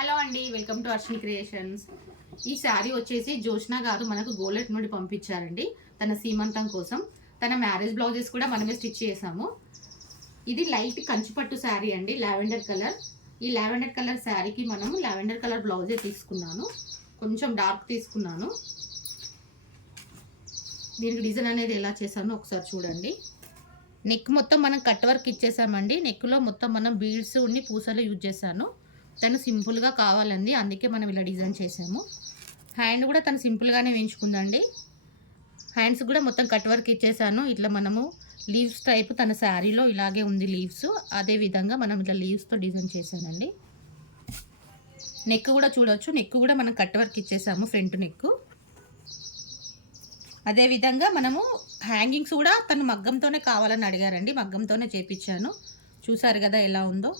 Hello అండి, welcome to Arshini creations. ఈ శారీ వచ్చేసి జోష్నా గారు మనకు గోలెట్ నుండి పంపించారండి తన సీమంతం కోసం. తన మ్యారేజ్ బ్లౌజెస్ కూడా మనమే స్టిచ్ చేసాము. ఇది లైట్ కంచిపట్టు శారీ అండి, లావెండర్ కలర్. ఈ లావెండర్ కలర్ శారీకి మనము లావెండర్ కలర్ బ్లౌజే తీసుకున్నాను, కొంచెం డార్క్ తీసుకున్నాను. దీనికి డిజైన్ అనేది ఎలా చేశానో ఒకసారి చూడండి. నెక్ మొత్తం మనం కట్ వర్క్ ఇచ్చేసామండి. నెక్లో మొత్తం మనం బీడ్స్ ఉండి పూసలు యూజ్ చేశాను. తను సింపుల్గా కావాలండి, అందుకే మనం ఇలా డిజైన్ చేసాము. హ్యాండ్ కూడా తను సింపుల్గానే వేయించుకుందండి. హ్యాండ్స్ కూడా మొత్తం కట్ వర్క్ ఇచ్చేసాను. ఇట్లా మనము లీవ్స్ టైప్ తన శారీలో ఇలాగే ఉంది లీవ్స్, అదే విధంగా మనం ఇట్లా లీవ్స్తో డిజైన్ చేశానండి. నెక్ కూడా చూడవచ్చు, నెక్ కూడా మనం కట్ వర్క్ ఇచ్చేసాము, ఫ్రంట్ నెక్. అదేవిధంగా మనము హ్యాంగింగ్స్ కూడా తను మగ్గంతోనే కావాలని అడిగారండి, మగ్గంతోనే చేపించాను. చూసారు కదా ఎలా ఉందో.